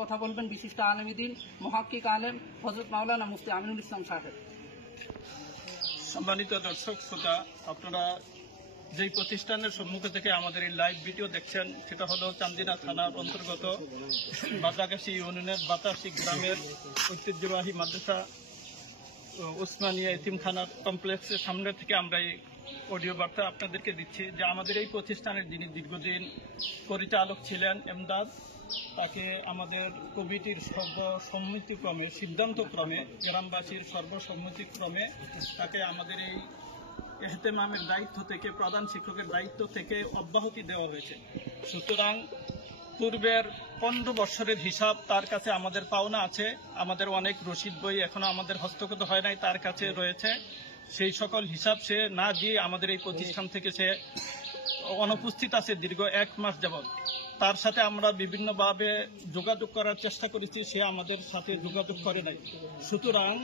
কথা বলবেন বিশিষ্ট আলেমদ্দিন মুহাক্কিক আলেম হযরত মাওলানা মুফতি আমিনুল ইসলাম সাহেব। সম্মানিত দর্শক শ্রোতা, আপনারা যেই প্রতিষ্ঠানের সম্মুখ থেকে আমাদের এই লাইভ ভিডিও দেখছেন সেটা হলো চান্দিনা থানার অন্তর্গত বাদাগাছি ইউনিয়নের বাতাসি গ্রামের ঐতিহ্যবাহী মাদ্রাসা উসমানিয়া এতিমখানার কমপ্লেক্সের সামনে থেকে আমরা এই অডিও বার্তা আপনাদেরকে দিচ্ছি যে আমাদের এই প্রতিষ্ঠানের যিনি দীর্ঘদিন পরিচালক ছিলেন এমদাদ, তাকে আমাদের কমিটির সর্বসম্মতিক্রমে সিদ্ধান্তক্রমে গ্রামবাসীর সর্বসম্মতিক্রমে তাকে আমাদের এই ইহতেমামের দায়িত্ব থেকে প্রধান শিক্ষকের দায়িত্ব থেকে অব্যাহতি দেওয়া হয়েছে। সুতরাং পূর্বের 15 বছরের হিসাব তার কাছে আমাদের পাওনা আছে। আমাদের অনেক রসিদ বই এখনো আমাদের হস্তগত হয় নাই, তার কাছে রয়েছে। সেই সকল হিসাব সে না দিয়ে আমাদের এই প্রতিষ্ঠান থেকে সে অনুপস্থিত আছে দীর্ঘ 1 মাস যাবৎ। তার সাথে আমরা বিভিন্নভাবে যোগাযোগ করার চেষ্টা করেছি, সে আমাদের সাথে যোগাযোগ করে নাই। সুতরাং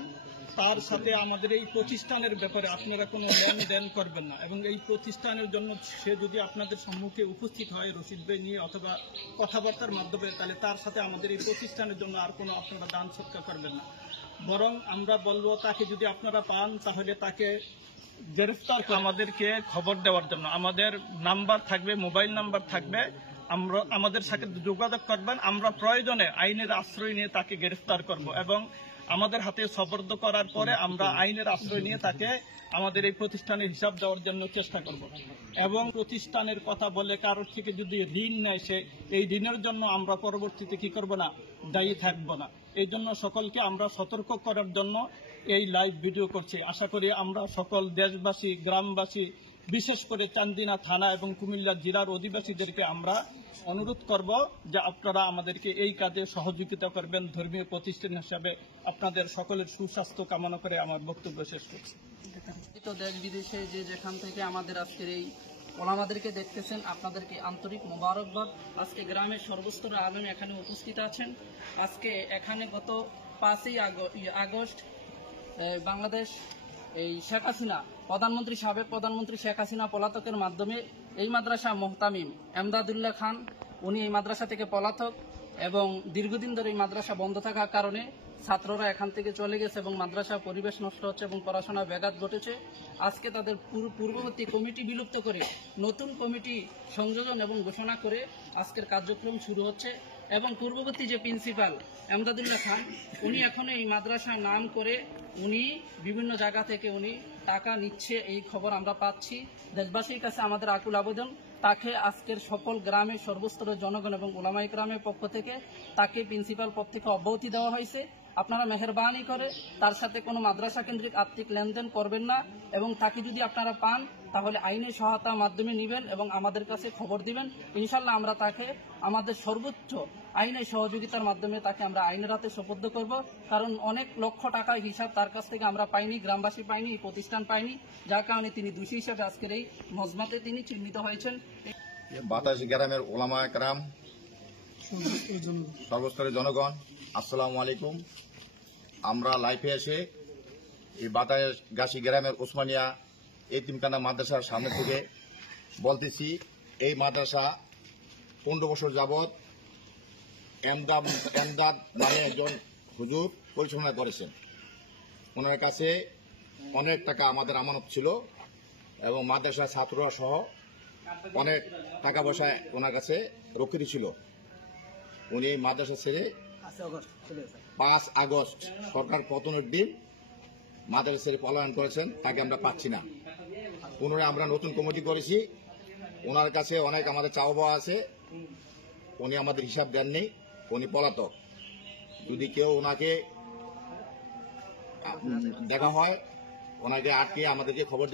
তার সাথে আমাদের এই প্রতিষ্ঠানের ব্যাপারে আপনারা কোনো লেনদেন করবেন না, এবং এই প্রতিষ্ঠানের জন্য সে যদি আপনাদের সম্মুখে উপস্থিত হয় রসিদ বই নিয়ে অথবা কথাবার্তার মাধ্যমে, তাহলে তার সাথে আমাদের এই প্রতিষ্ঠানের জন্য আর কোনো আপনারা দান সৎকার করবেন না। বরং আমরা বলবো তাকে যদি আপনারা পান তাহলে তাকে গ্রেফতার করে আমাদেরকে খবর দেওয়ার জন্য আমাদের নাম্বার থাকবে, মোবাইল নাম্বার থাকবে, আমরা আমাদের সাথে যোগাযোগ করবেন। আমরা প্রয়োজনে আইনের আশ্রয় নিয়ে তাকে গ্রেফতার করব এবং আমাদের হাতে সোপর্দ করার পরে আমরা আইনের আশ্রয় নিয়ে তাকে আমাদের এই প্রতিষ্ঠানের হিসাব দেওয়ার জন্য চেষ্টা করব। এবং প্রতিষ্ঠানের কথা বলে কারোর থেকে যদি ঋণ নেয় সে, এই ঋণের জন্য আমরা পরবর্তীতে কি করব না, দায়ী থাকব না। এই জন্য সকলকে আমরা সতর্ক করার জন্য এই লাইভ ভিডিও করছি। আশা করি আমরা সকল দেশবাসী, গ্রামবাসী, বিশেষ করে চান্দিনা থানা এবং কুমিল্লা জেলার অধিবাসীদেরকে আমরা অনুরোধ করব যে আপনারা আমাদেরকে এই কাজে সহযোগিতা করবেন। ধর্মীয় প্রতিষ্ঠান হিসাবে আপনাদের সকলের সুস্বাস্থ্য কামনা করে আমার বক্তব্য শেষ করছি। দেশ বিদেশে যে যেখান থেকে আমাদের আজকের এই ওলামাদেরকে দেখতেছেন, আপনাদেরকে আন্তরিক মোবারকবাদ। আজকে গ্রামের সর্বস্তরের আলেম এখানে উপস্থিত আছেন। আজকে এখানে গত 5ই আগস্ট বাংলাদেশ এই শেখ হাসিনা সাবেক প্রধানমন্ত্রী শেখ হাসিনা পলাতকের মাধ্যমে এই মাদ্রাসা মোহতামিম এমদাদুল্লাহ খান, উনি এই মাদ্রাসা থেকে পলাতক এবং দীর্ঘদিন ধরে এই মাদ্রাসা বন্ধ থাকার কারণে ছাত্ররা এখান থেকে চলে গেছে এবং মাদ্রাসার পরিবেশ নষ্ট হচ্ছে এবং পড়াশোনার ব্যাঘাত ঘটেছে। আজকে তাদের পূর্ববর্তী কমিটি বিলুপ্ত করে নতুন কমিটি সংযোজন এবং ঘোষণা করে আজকের কার্যক্রম শুরু হচ্ছে। এবং পূর্ববর্তী যে প্রিন্সিপাল এমদাদুল্লাহ খান, উনি এখন এই মাদ্রাসার নাম করে উনি বিভিন্ন জায়গা থেকে উনি টাকা নিচ্ছে, এই খবর আমরা পাচ্ছি। দেশবাসীর কাছে আমাদের আকুল আবেদন, তাকে আজকের সকল গ্রামের সর্বস্তরের জনগণ এবং ওলামায়ে কেরামের পক্ষ থেকে তাকে প্রিন্সিপাল পদ থেকে অব্যাহতি দেওয়া হয়েছে। আপনারা মেহেরবানি করে তার সাথে কোনো মাদ্রাসা কেন্দ্রিক আর্থিক লেনদেন করবেন না, এবং তাকে যদি আপনারা পান তাহলে আইনের সহায়তার মাধ্যমে নেবেন এবং আমাদের কাছে খবর দিবেন। ইনশাল্লাহ আমরা তাকে আমাদের সর্বোচ্চ আইনের সহযোগিতার মাধ্যমে তাকে আমরা আইনের হাতে সোপর্দ করব। কারণ অনেক লক্ষ টাকার হিসাব তার কাছ থেকে আমরা পাইনি, গ্রামবাসী পাইনি, এই প্রতিষ্ঠান পাইনি, যার কারণে তিনি দোষী হিসেবে আজকের এই মজমাতে তিনি চিহ্নিত হয়েছেন। বাতাসি গ্রামের ওলামায়ে কেরাম, সর্বস্তরের জনগণ, আসসালামু আলাইকুম। আমরা লাইফে এসে এই বাতাসি গ্রামের ওসমানিয়া এতিমখানা মাদ্রাসার সামনে থেকে বলতেছি, এই মাদ্রাসা 15 বছর যাবৎ এমদাদ নামে একজন হুজুর পরিচালনা করেছেন। ওনার কাছে অনেক টাকা আমাদের আমানত ছিল এবং মাদ্রাসা ছাত্ররা সহ অনেক টাকা পয়সা ওনার কাছে রক্ষিত ছিল। উনি মাদ্রাসা ছেড়ে 5 আগস্ট সরকার পতনের দিন মাদ্রাসা ছেড়ে পলায়ন করেছেন, তাকে আমরা পাচ্ছি না। পুনরায় আমরা নতুন কমিটি করেছি, ওনার কাছে অনেক আমাদের চাওয়া পাওয়া আছে, উনি আমাদের হিসাব দেননি, উনি পলাতক। যদি কেউ ওনাকে দেখা হয়, ওনাকে আটকে আমাদেরকে খবর